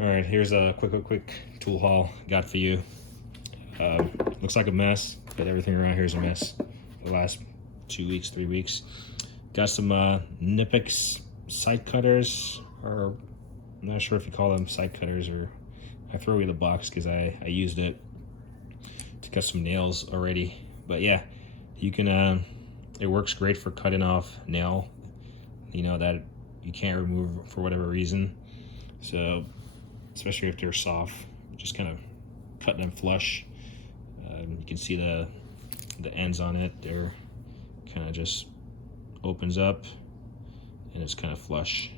All right, here's a quick tool haul got for you. Looks like a mess, but everything around here is a mess. The last 2 weeks, 3 weeks. Got some Nipix side cutters, or I'm not sure if you call them side cutters, or I throw away the box because I used it to cut some nails already. But yeah, you can, it works great for cutting off nail, you know, that you can't remove for whatever reason. So, especially if they're soft, just kind of cut them flush. You can see the ends on it. They're kind of just opens up and it's kind of flush.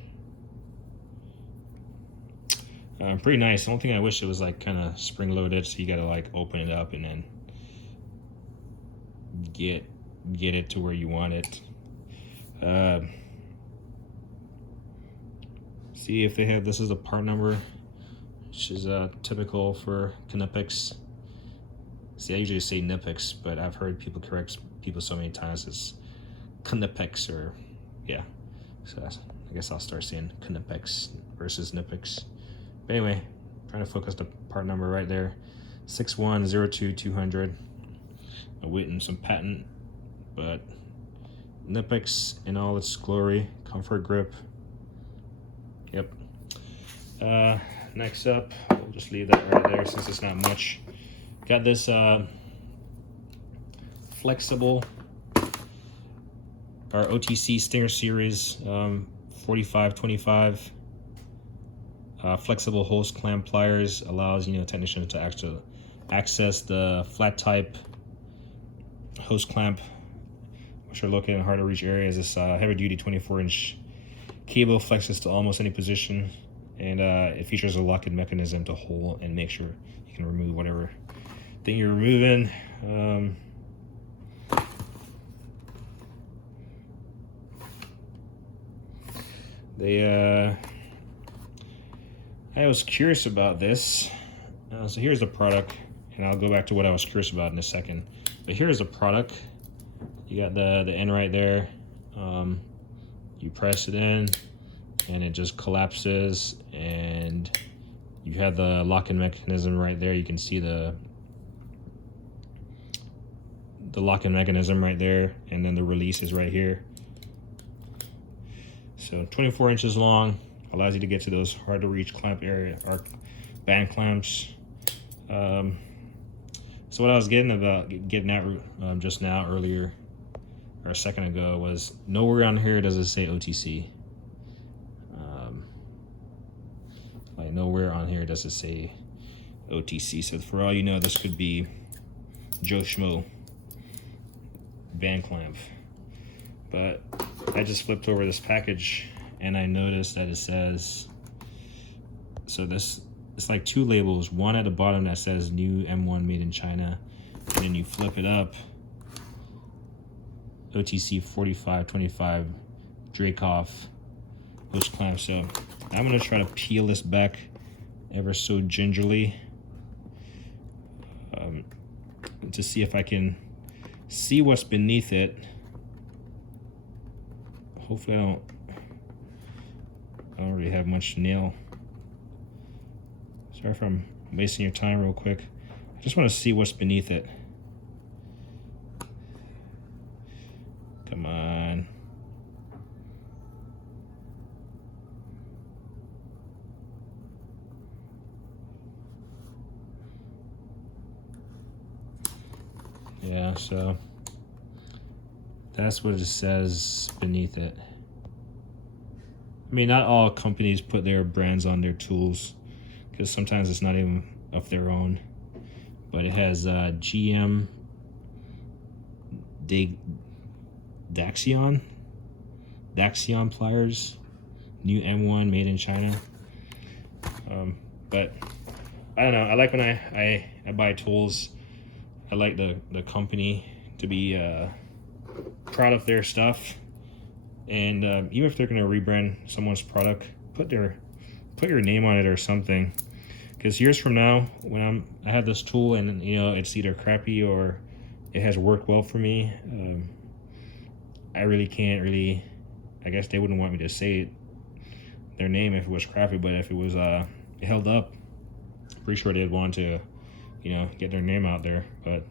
Pretty nice. The only thing I wish it was like kind of spring loaded, so you gotta like open it up and then get it to where you want it. See if they have, this is a part number, which is typical for Nipix. See, I usually say Nipix, but I've heard people correct people so many times it's Knipex, or yeah. So I guess I'll start saying Knipex versus Nipix. But anyway, trying to focus the part number right there, 6102200. I'm waiting some patent, but Nipix in all its glory, comfort grip. Yep. Next up, we'll just leave that right there since it's not much. Got this flexible, our OTC Stinger Series 4525 flexible hose clamp pliers. Allows, you know, technicians to actually access the flat type hose clamp, which are located in hard to reach areas. This heavy duty 24-inch cable flexes to almost any position, and it features a locking mechanism to hold and make sure you can remove whatever thing you're removing. I was curious about this. So here's the product, and I'll go back to what I was curious about in a second. But here's the product. You got the end right there. You press it in, and it just collapses, and you have the locking mechanism right there. You can see the locking mechanism right there, and then the release is right here. So 24 inches long, allows you to get to those hard to reach clamp area, or band clamps. So what I was getting at just now, earlier, or a second ago, was nowhere on here does it say OTC. Like nowhere on here does it say OTC. So for all you know, this could be Joe Schmo band clamp. But I just flipped over this package and I noticed that it says, so this, it's like two labels, one at the bottom that says new M1 made in China, and then you flip it up, OTC 4525 Dracoff hose clamp. So I'm gonna try to peel this back ever so gingerly to see if I can see what's beneath it. Hopefully I don't really have much nail. Sorry if I'm wasting your time real quick. I just want to see what's beneath it. Come on. Yeah, so that's what it says beneath it. I mean, not all companies put their brands on their tools, because sometimes it's not even of their own. But it has GM Daxion pliers, new M1 made in China. But I don't know. I like when I buy tools. I like the company to be proud of their stuff, and even if they're going to rebrand someone's product, put your name on it or something. Because years from now, when I have this tool and, you know, it's either crappy or it has worked well for me, I really can't I guess they wouldn't want me to say their name if it was crappy, but if it held up. Pretty sure they'd want to, you know, get their name out there, but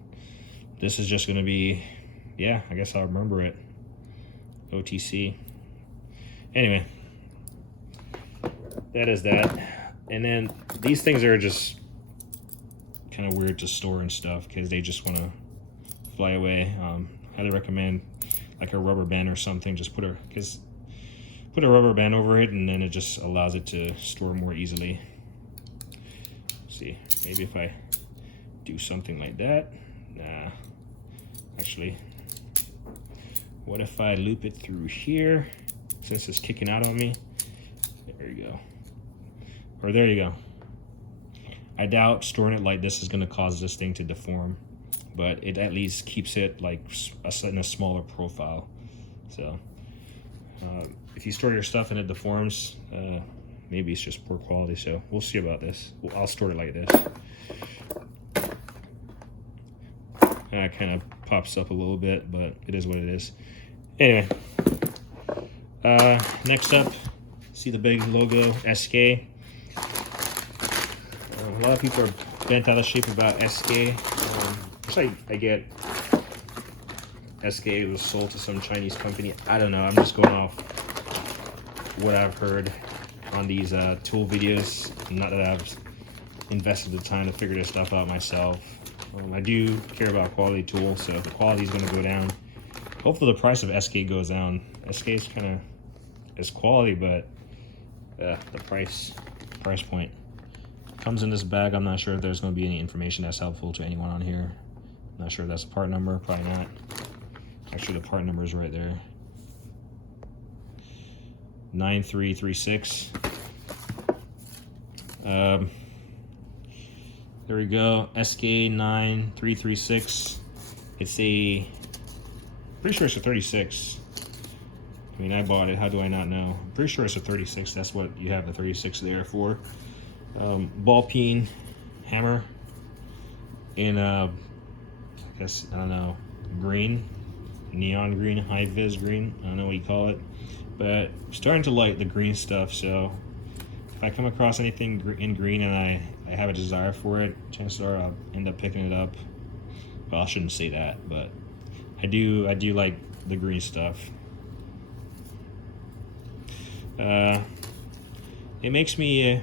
this is just gonna be, yeah, I guess I'll remember it. OTC. Anyway, that is that. And then these things are just kind of weird to store and stuff because they just want to fly away. Highly recommend like a rubber band or something. Just put a rubber band over it, and then it just allows it to store more easily. Let's see, maybe if I do something like that. Nah, actually, what if I loop it through here since it's kicking out on me? There you go. Or there you go. I doubt storing it like this is going to cause this thing to deform, but it at least keeps it like in a smaller profile. So if you store your stuff and it deforms, maybe it's just poor quality. So we'll see about this. I'll store it like this. That kind of pops up a little bit, but it is what it is. Anyway, next up, see the big logo SK. A lot of people are bent out of shape about SK. I get SK was sold to some Chinese company. I don't know. I'm just going off what I've heard on these tool videos. Not that I've invested the time to figure this stuff out myself. I do care about quality tools, so if the quality is going to go down, hopefully the price of SK goes down. SK is kind of is quality, but the price point comes in this bag. I'm not sure if there's going to be any information that's helpful to anyone on here. I'm not sure if that's a part number. Probably not. Actually, the part number is right there. 9336. There we go. SK9336. It's a, pretty sure it's a 36. I mean, I bought it. How do I not know? I'm pretty sure it's a 36. That's what you have the 36 there for. Ball peen hammer in I guess, I don't know, green, neon green, high vis green. I don't know what you call it, but I'm starting to like the green stuff. So if I come across anything in green and I have a desire for it, chances are I'll end up picking it up. Well, I shouldn't say that, but I do like the green stuff. It makes me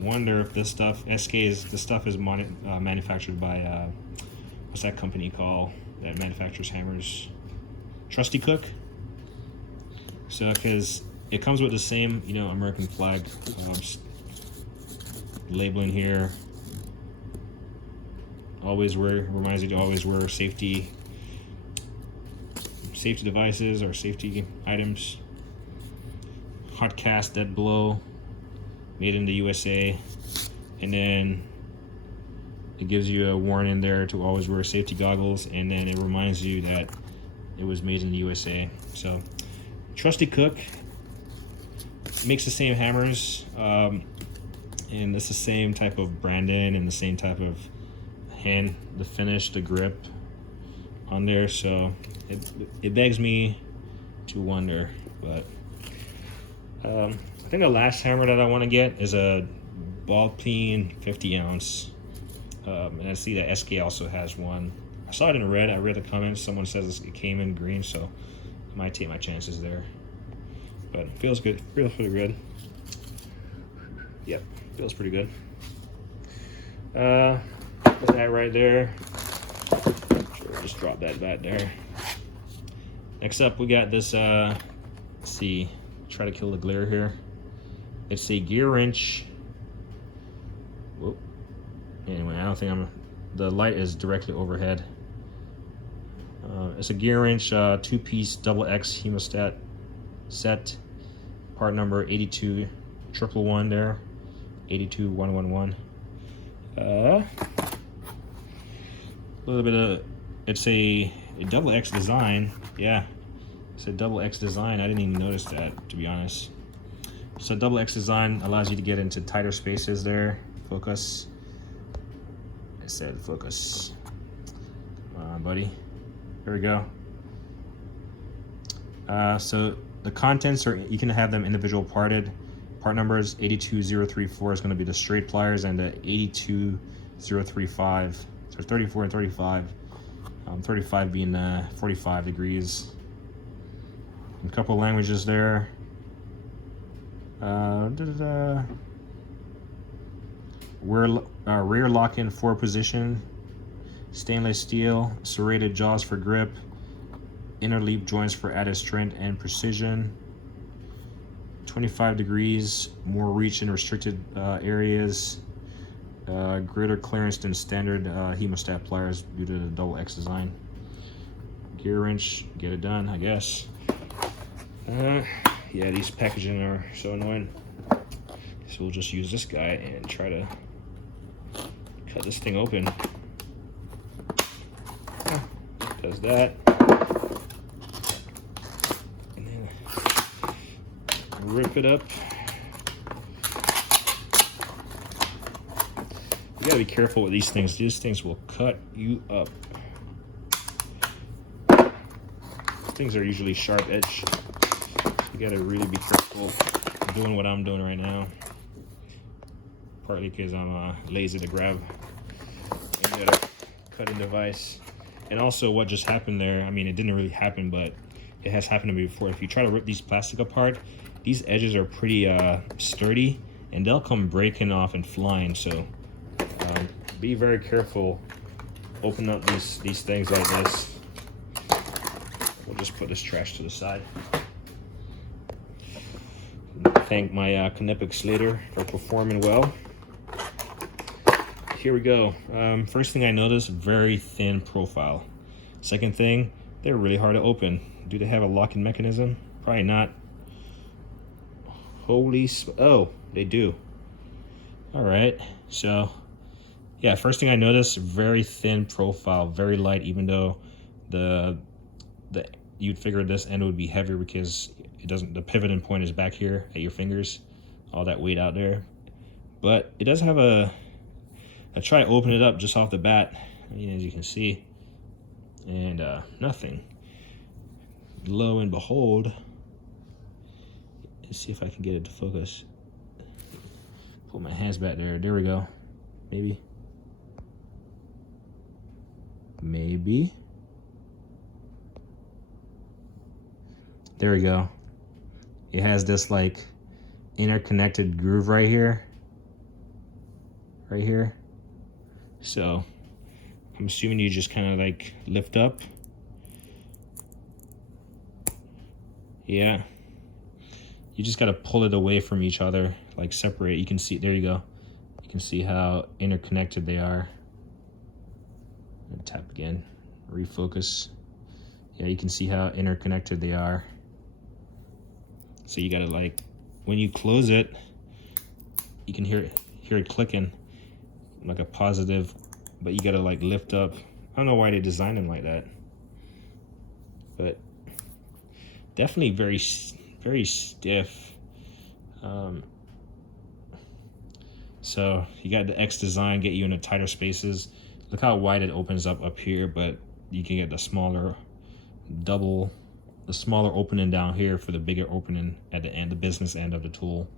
wonder if this stuff, this stuff is manufactured by, what's that company called that manufactures hammers? Trusty Cook. So, because it comes with the same, you know, American flag labeling here. Always wear, reminds you to always wear safety devices or safety items. Hot cast dead blow, made in the USA, and then it gives you a warning there to always wear safety goggles, and then it reminds you that it was made in the USA. So Trusty Cook makes the same hammers, and it's the same type of branding and the same type of hand, the finish, the grip on there. So it begs me to wonder, but I think the last hammer that I want to get is a ball peen 50 ounce. And I see that SK also has one. I saw it in red. I read the comments. Someone says it came in green, so I might take my chances there. But it feels good. Feels pretty good. Yep, feels pretty good. Put that right there. Sure, just drop that back there. Next up, we got this. Let's see. Try to kill the glare here. It's a Gearwrench. Whoop. Anyway, I don't think the light is directly overhead. It's a Gearwrench 2-piece XX Hemostat set. Part number 82111 there. 82111. A little bit of, it's a double X design. Yeah, it's a double X design. I didn't even notice that, to be honest. So double X design allows you to get into tighter spaces there. Focus. I said focus. Come on, buddy. Here we go. So the contents are, you can have them individual parted, part numbers. 82034 is going to be the straight pliers, and the 82035, so 34 and 35. 35 being 45 degrees. A couple languages there. Rear lock-in 4 position. Stainless steel. Serrated jaws for grip. Inner leap joints for added strength and precision. 25 degrees. More reach in restricted areas. Greater clearance than standard Hemostat pliers due to the double X design. Gearwrench, get it done, I guess. Yeah, these packaging are so annoying. So we'll just use this guy and try to cut this thing open. Does that. And then rip it up. You gotta be careful with these things. These things will cut you up. Things are usually sharp edge. You gotta really be careful doing what I'm doing right now. Partly because I'm lazy to grab any other cutting device. And also what just happened there, I mean, it didn't really happen, but it has happened to me before. If you try to rip these plastic apart, these edges are pretty sturdy, and they'll come breaking off and flying. So be very careful. Open up these things like this. We'll just put this trash to the side. Thank my Nipix later for performing well. Here we go. First thing I noticed, very thin profile. Second thing, they're really hard to open. Do they have a locking mechanism? Probably not. Oh, they do. All right, so yeah, first thing I noticed, very thin profile, very light, even though you'd figure this end would be heavier because it doesn't, the pivoting point is back here at your fingers, all that weight out there. But it does have I try to open it up just off the bat, I mean, as you can see, and nothing. Lo and behold, let's see if I can get it to focus. Put my hands back there. There we go. Maybe. There we go. It has this like interconnected groove right here. So I'm assuming you just kind of like lift up. Yeah. You just got to pull it away from each other, like separate. You can see, there you go. You can see how interconnected they are. And tap again, refocus. Yeah, you can see how interconnected they are. So you gotta, like, when you close it, you can hear it clicking, like a positive, but you gotta like lift up. I don't know why they designed them like that, but definitely very stiff. So you got the X design, get you into tighter spaces. Look how wide it opens up here, but you can get the smaller opening down here for the bigger opening at the end, the business end of the tool.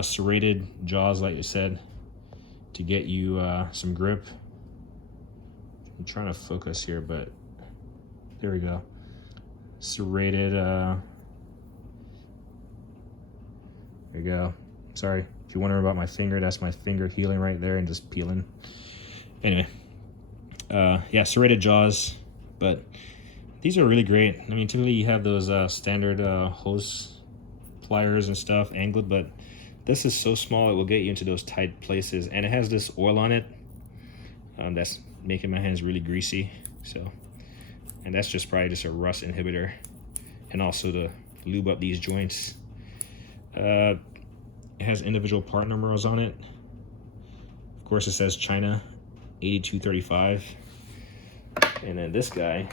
Serrated jaws, like you said, to get you some grip. I'm trying to focus here, but there we go. Serrated, there you go. Sorry, if you're wondering about my finger, that's my finger healing right there and just peeling. Anyway, yeah, serrated jaws, but these are really great. I mean, typically you have those standard hose pliers and stuff angled, but this is so small it will get you into those tight places, and it has this oil on it that's making my hands really greasy. So, and that's just probably just a rust inhibitor, and also to lube up these joints. It has individual part numbers on it. Of course, it says China 8235, and then this guy.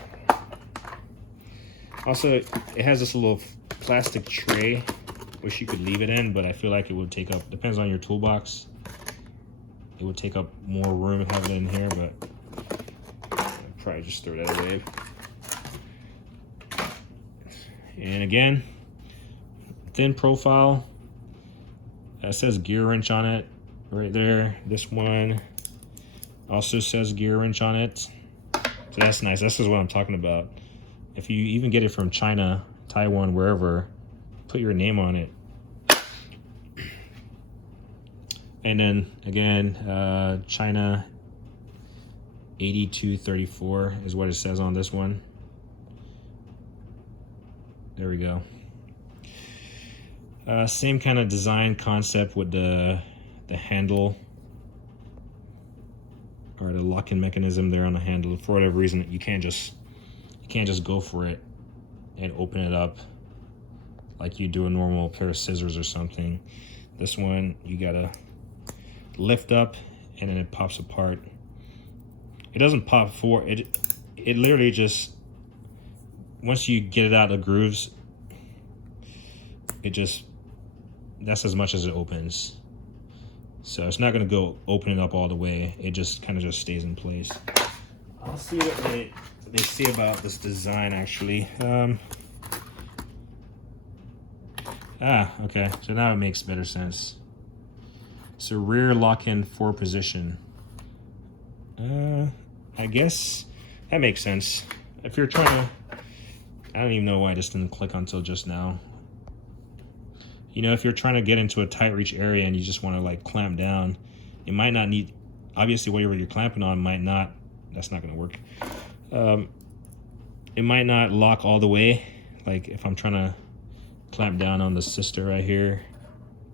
Also, it has this little plastic tray. Wish you could leave it in, but I feel like it would take up, depends on your toolbox. It would take up more room and have it in here, but I'll probably just throw that away. And again, thin profile, It says Gearwrench on it right there. This one also says Gearwrench on it. So that's nice. This is what I'm talking about. If you even get it from China, Taiwan, wherever, put your name on it. And then again, China 8234 is what it says on this one. There we go. Same kind of design concept with the handle, or the lock-in mechanism there on the handle. For whatever reason, you can't just go for it and open it up like you do a normal pair of scissors or something. This one you gotta lift up and then it pops apart. It doesn't pop for it. It literally just, once you get it out of the grooves, it just, that's as much as it opens. So it's not gonna go open it up all the way. It just kind of just stays in place. I'll see what they say about this design actually. Okay, so now it makes better sense. So rear lock-in 4 position. I guess that makes sense. If you're trying to, I don't even know why this didn't click until just now. You know, if you're trying to get into a tight reach area and you just want to like clamp down, it might not need, obviously whatever you're clamping on might not, that's not going to work. It might not lock all the way. Like if I'm trying to clamp down on the sister right here,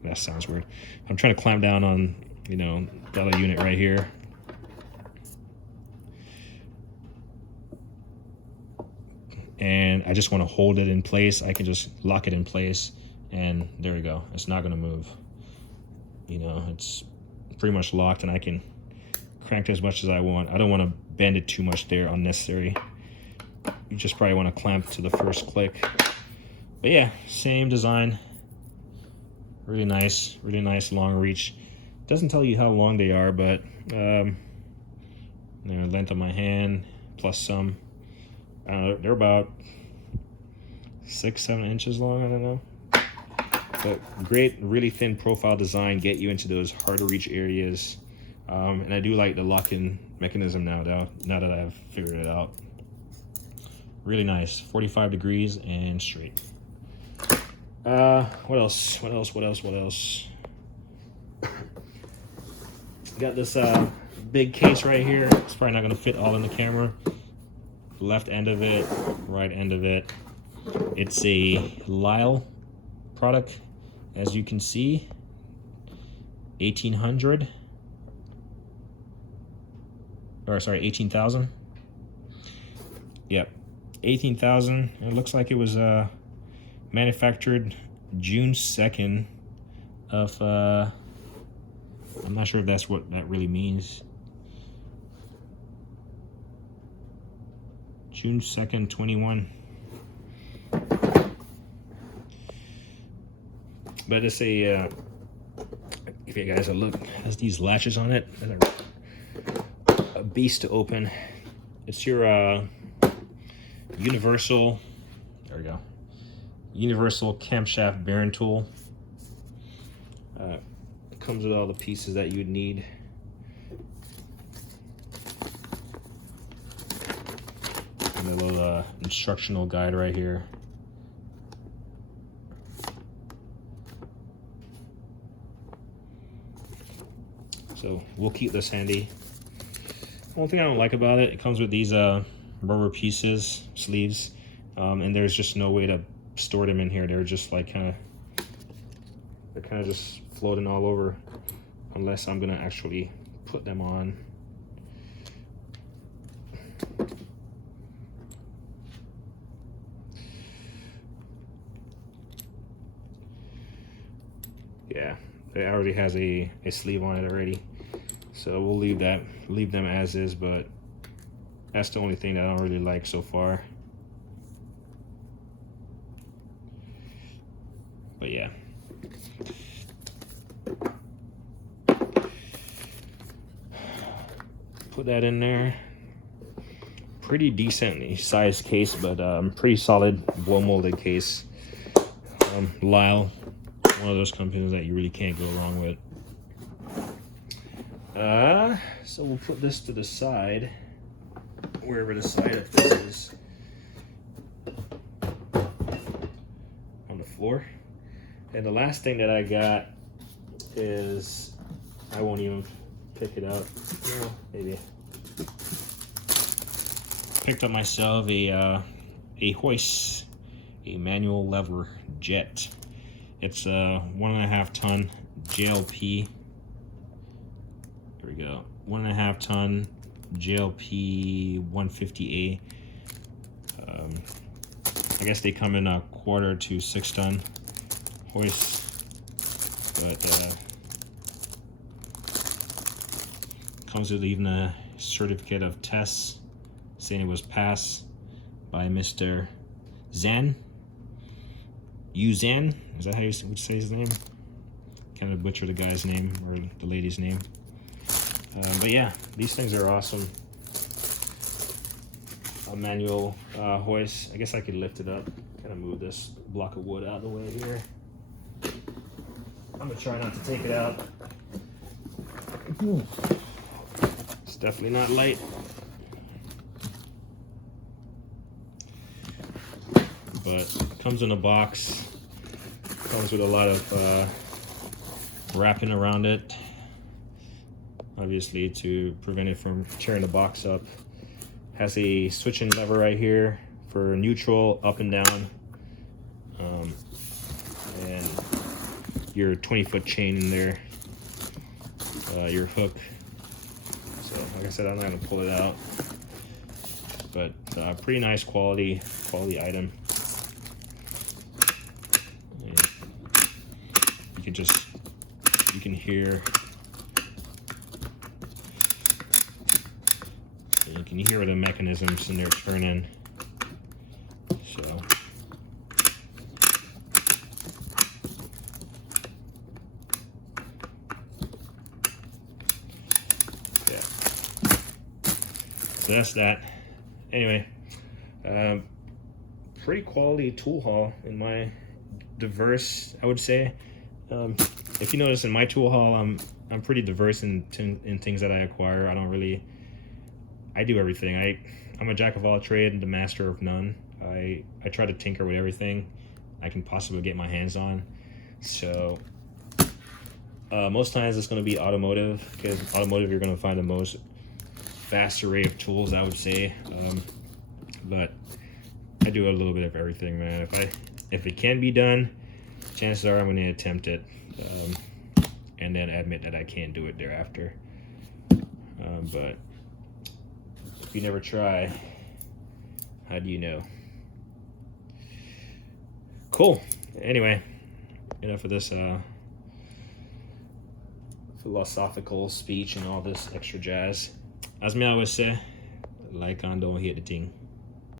that sounds weird. I'm trying to clamp down on, you know, the other unit right here. And I just want to hold it in place. I can just lock it in place and there we go. It's not going to move. You know, it's pretty much locked and I can crank it as much as I want. I don't want to bend it too much there, unnecessary. You just probably want to clamp to the first click. But yeah, same design. Really nice long reach. Doesn't tell you how long they are, but you know, length of my hand plus some. I don't know, they're about 6-7 inches long, I don't know. But great, really thin profile design, get you into those hard to reach areas. And I do like the lock-in mechanism now that I've figured it out. Really nice, 45 degrees and straight. What else? Got this big case right here. It's probably not gonna fit all in the camera. Left end of it, right end of it. It's a Lisle product, as you can see. 1800, or sorry, 18,000. Yep, 18,000. It looks like it was manufactured June 2nd of I'm not sure if that's what that really means. June 2nd, 21. But it's a if you guys look, it has these latches on it. A beast to open. It's your universal, there we go, universal camshaft bearing tool. It comes with all the pieces that you would need. And a little instructional guide right here. So we'll keep this handy. One thing I don't like about it, it comes with these rubber pieces, sleeves, and there's just no way to store them in here. They're just like they're kind of just floating all over, unless I'm gonna actually put them on. Yeah, it already has a sleeve on it already, so we'll leave them as is. But that's the only thing that I don't really like so far. But yeah, put that in there. Pretty decently sized case, but pretty solid blow molded case. Lisle. one of those companies that you really can't go wrong with. So we'll put this to the side, wherever the side of this is, on the floor. And the last thing that I got is, I won't even pick it up. No, maybe. Picked up myself a hoist, a manual lever jet. It's a 1.5 ton JLP. There we go. 1.5 ton JLP 150A. I guess they come in a 1/4 to 6 ton hoist, but comes with even a certificate of test saying it was passed by Mr. Zan. Zan? Is that how you would say his name? Kind of butcher the guy's name or the lady's name. But yeah, these things are awesome. A manual hoist. I guess I could lift it up. Kind of move this block of wood out of the way here. I'm gonna try not to take it out. It's definitely not light. But it comes in a box. Comes with a lot of wrapping around it, obviously to prevent it from tearing the box up. Has a switching lever right here for neutral, up and down, and your 20-foot chain in there, your hook. So like I said, I'm not gonna pull it out, but pretty nice quality item. You can hear, the mechanisms in there turning. So yeah, so that's that. Anyway, pretty quality tool haul in my diverse, I would say. If you notice in my tool haul, I'm pretty diverse in things that I acquire. I do everything. I'm a jack of all trades and the master of none. I try to tinker with everything I can possibly get my hands on. So most times it's going to be automotive, because automotive you're going to find the most vast array of tools, I would say. But I do a little bit of everything, man. If it can be done, chances are I'm going to attempt it, and then admit that I can't do it thereafter. But if you never try, how do you know? Cool. Anyway, enough of this philosophical speech and all this extra jazz. As me always say, like and don't hit the thing.